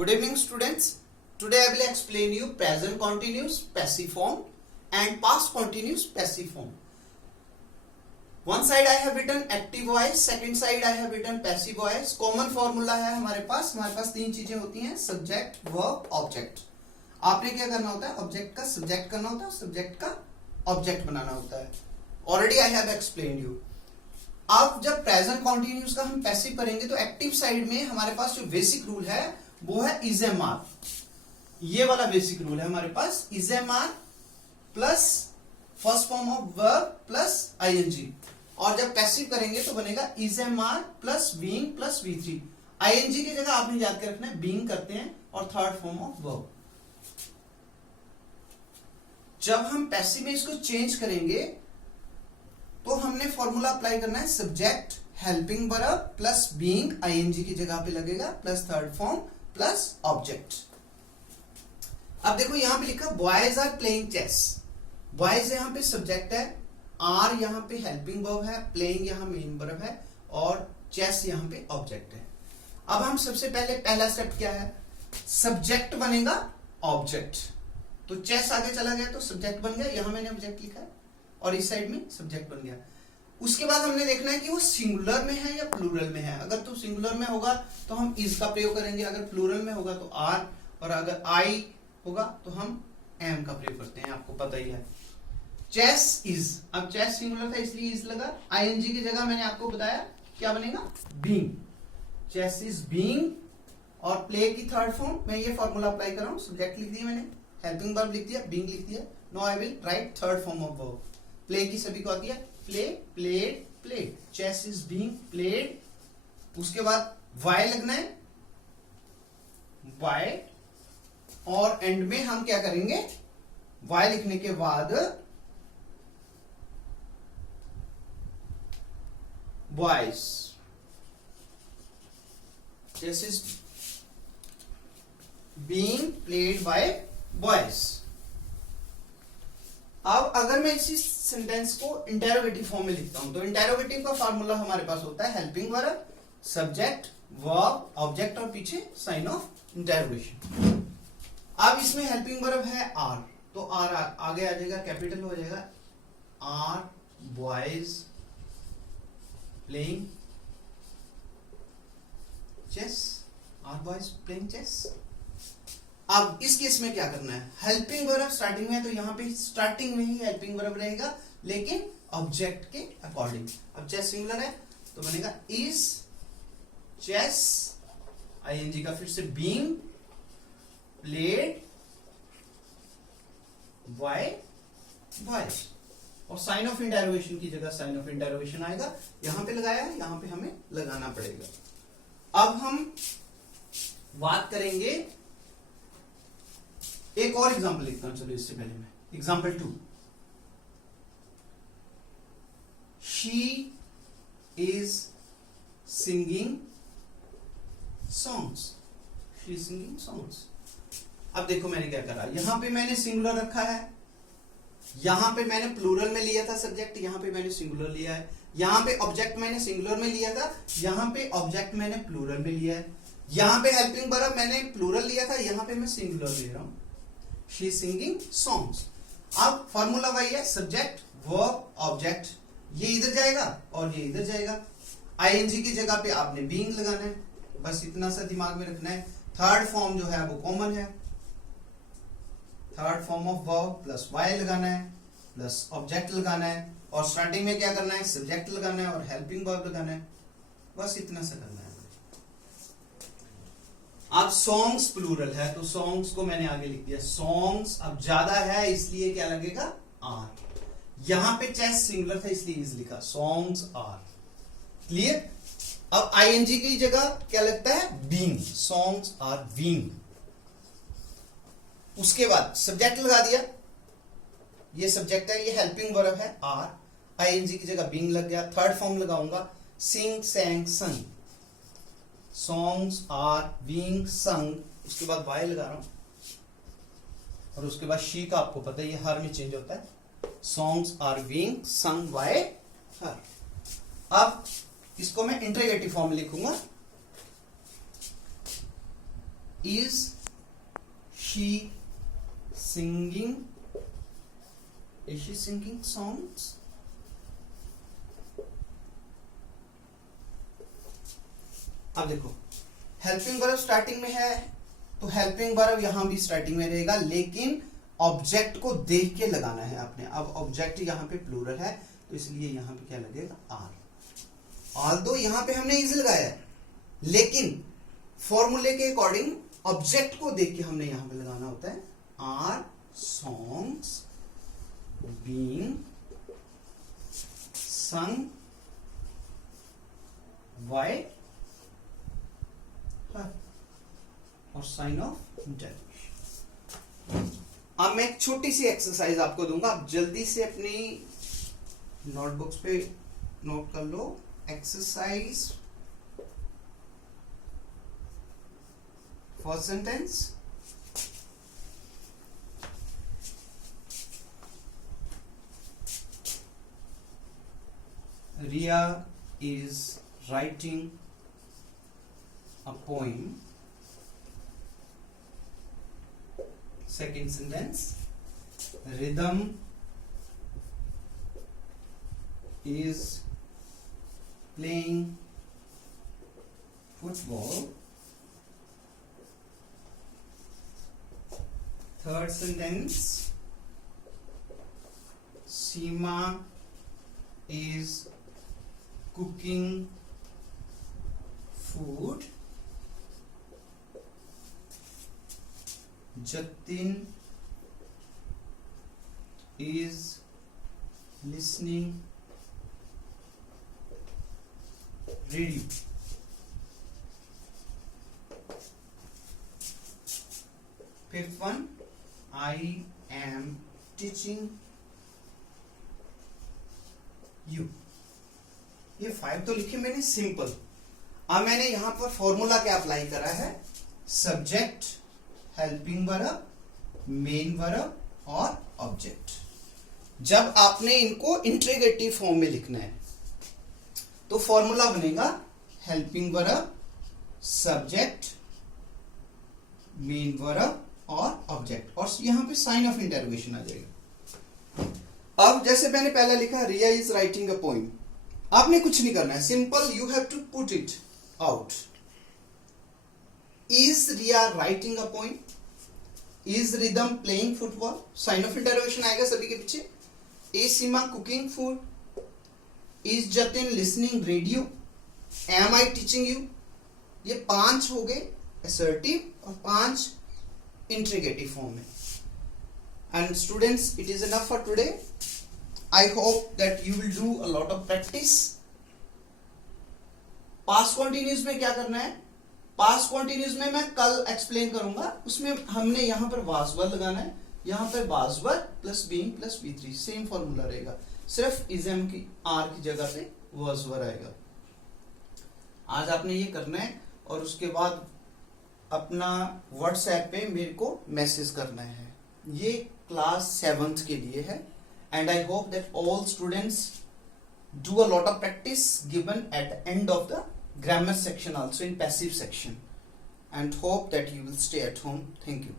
Good evening students. Today I will explain you present continuous passive form and past continuous passive form. One side I have written active voice, second side I have written passive voice. Common formula है हमारे पास तीन चीजें होती हैं, subject, verb, object. आपने क्या करना होता है, ऑब्जेक्ट का सब्जेक्ट करना होता है, सब्जेक्ट का ऑब्जेक्ट बनाना होता है. Already I have explain you. अब जब प्रेजेंट कॉन्टिन्यूस का हम पैसिव करेंगे तो एक्टिव साइड में हमारे पास जो बेसिक रूल है वो है इज एम आर. ये वाला बेसिक रूल है हमारे पास, is am are plus first form of verb plus ING. और जब पैसिव करेंगे तो बनेगा is am are plus being plus V3. ING की जगह आपने याद कर रखना है बीइंग करते हैं और थर्ड फॉर्म ऑफ वर्ब. जब हम पैसिव में इसको चेंज करेंगे तो हमने फॉर्मूला अप्लाई करना है, subject helping verb plus being ING की जगह पे लगेगा plus third form plus object. अब देखो यहां पे लिखा boys are playing chess. Boys यहां पे सब्जेक्ट है, आर यहां पे हेल्पिंग वर्ब है, प्लेइंग यहां मेन वर्ब है और चेस यहां पे ऑब्जेक्ट है. अब हम सबसे पहले पहला स्टेप क्या है, सब्जेक्ट बनेगा ऑब्जेक्ट. तो चेस आगे चला गया तो सब्जेक्ट बन गया, यहां मैंने ऑब्जेक्ट लिखा है और इस साइड में सब्जेक्ट बन गया. उसके बाद हमने देखना है कि वो सिंगुलर में है या प्लूरल में है. अगर तो सिंगुलर में होगा तो हम इज का प्रयोग करेंगे, अगर प्लूरल में होगा तो आर, और अगर आई होगा तो हम एम का प्रयोग करते हैं, आपको पता ही है. चेस इज, अब चेस सिंगुलर था इसलिए इज लगा. आईएनजी की जगह मैंने आपको बताया क्या बनेगा, बीइंग. Chess is being. और प्ले की थर्ड फॉर्म मैं ये फॉर्मूला अप्लाई कर रहा हूं, सब्जेक्ट लिख दिया मैंने, हेल्पिंग वर्ब लिख दिया, बीइंग लिख दिया. Now I will write third form of verb. Play की सभी को आती है, play, played, played. Chess is being played. उसके बाद वाई लगना है, वाई. और एंड में हम क्या करेंगे, वाई लिखने के बाद boys. Chess is being played by boys. अब अगर मैं इसी सेंटेंस को इंटेरोगेटिव फॉर्म में लिखता हूं तो इंटेरोगेटिव का फॉर्मूला हमारे पास होता है helping verb, subject, verb, object और पीछे साइन ऑफ इंटेरोगेशन. अब इसमें हेल्पिंग वर्ब है आर, तो आर आगे आ जाएगा, कैपिटल हो जाएगा. Are boys playing chess, are boys playing chess. अब इस केस में क्या करना है, हेल्पिंग वर्ब स्टार्टिंग में है तो यहां पे स्टार्टिंग में ही हेल्पिंग वर्ब रहेगा लेकिन ऑब्जेक्ट के अकॉर्डिंग. अब चेस सिंगुलर है तो बनेगा इज चेस, आईएनजी का फिर से बीइंग प्लेड बाय बॉयज. और साइन ऑफ इंटेरोगेशन की जगह साइन ऑफ इंटेरोगेशन आएगा, यहां पे लगाया है, यहां पे हमें लगाना पड़ेगा. अब हम बात करेंगे, एक और एग्जांपल लिखता हूं. चलो इससे पहले मैं example 2. She is singing songs. She is singing songs. अब देखो मैंने क्या करा, यहां पे मैंने सिंगुलर रखा है, यहां पे मैंने प्लूरल में लिया था सब्जेक्ट, यहां पे मैंने सिंगुलर लिया है. यहां पे ऑब्जेक्ट मैंने सिंगुलर में लिया था, यहां पे ऑब्जेक्ट मैंने प्लूरल में लिया है. यहां पे हेल्पिंग वर्ब मैंने प्लूरल लिया था, यहां पे मैं सिंगुलर ले रहा हूं. She is singing songs. अब फॉर्मूला वही है, सब्जेक्ट वर्ब ऑब्जेक्ट. ये इधर जाएगा और ये इधर जाएगा. आईएनजी की जगह पे आपने बीइंग लगाना है, बस इतना सा दिमाग में रखना है. थर्ड फॉर्म जो है वो कॉमन है, third form of verb plus by लगाना है प्लस ऑब्जेक्ट लगाना है. और स्टार्टिंग में क्या करना है, सब्जेक्ट लगाना है और हेल्पिंग वर्ब लगाना है. बस इतना सा करना है. अब सॉन्ग्स प्लूरल है तो सॉन्ग्स को मैंने आगे लिख दिया सॉन्ग्स. अब ज्यादा है इसलिए क्या लगेगा, आर. यहां पे चेस सिंगुलर था इसलिए इज लिखा, सॉन्ग्स आर. क्लियर. अब आईएनजी की जगह क्या लगता है, बीइंग. Songs are being. उसके बाद सब्जेक्ट लगा दिया, ये सब्जेक्ट है, ये हेल्पिंग वर्ब है आर. आईएनजी की जगह बीइंग लग गया. थर्ड फॉर्म लगाऊंगा, सिंग सैंग संग. सॉन्ग्स आर बीइंग संग. उसके बाद वाई लगा रहा हूं और उसके बाद शी का आपको पता है ये हर में चेंज होता है. Songs are being sung by her. अब इसको मैं इंटरोगेटिव फॉर्म लिखूंगा, is she singing, is she singing songs? अब देखो हेल्पिंग वर्ब स्टार्टिंग में है तो हेल्पिंग वर्ब यहां भी स्टार्टिंग में रहेगा, लेकिन ऑब्जेक्ट को देख के लगाना है आपने। अब ऑब्जेक्ट यहां पे प्लूरल है तो इसलिए यहां पे क्या लगेगा? आर। ऑल्दो यहां पे हमने इज लगाया है, लेकिन फॉर्मूले के अकॉर्डिंग ऑब्जेक्ट को देख के हमने यहां पे लगाना होता है are songs being sung by her और साइन ऑफ इंटरजेक्शन। अब मैं एक छोटी सी एक्सरसाइज आपको दूंगा, आप जल्दी से अपनी नोटबुक्स पे नोट कर लो। Exercise first sentence, Riya is writing a poem. Second sentence, Rhythm is playing football. Third sentence, Seema is cooking food. Jatin is listening radio. Fifth one, I am teaching you. ये 5 तो लिखे मैंने simple. अब मैंने यहां पर formula क्या apply करा है? Subject, helping verb, main verb और ऑब्जेक्ट। जब आपने इनको इंट्रीगेटिव फॉर्म में लिखना है तो फॉर्मूला बनेगा helping verb, subject, main verb और ऑब्जेक्ट, और यहां पे साइन ऑफ इंटरोगेशन आ जाएगा। अब जैसे मैंने पहले लिखा Riya is writing a poem, आपने कुछ नहीं करना है, simple you have to put it out. Is Riya writing a poem? Is Ridham playing football? Sign of interrogation आएगा सभी के पीछे। Is Seema cooking food? Is Jatin listening radio? Am I teaching you? ये 5 हो गए असर्टिव और 5 इंट्रीगेटिव फॉर्म में। And students, it is enough for today. I hope that you will do a lot of practice. Past continuous में क्या करना है? Past continuous में मैं कल एक्सप्लेन करूंगा, उसमें हमने यहां पर was were लगाना है, यहां पर was were plus being plus V3 same formula रहेगा, सिर्फ is am की R की जगह पे was were आएगा। आज आपने ये करना है और उसके बाद अपना WhatsApp पे मेरे को मैसेज करना है। ये क्लास 7th के लिए है। And I hope that all students do a lot of practice given at the end of the grammar section, also in passive section, and hope that you will stay at home. Thank you.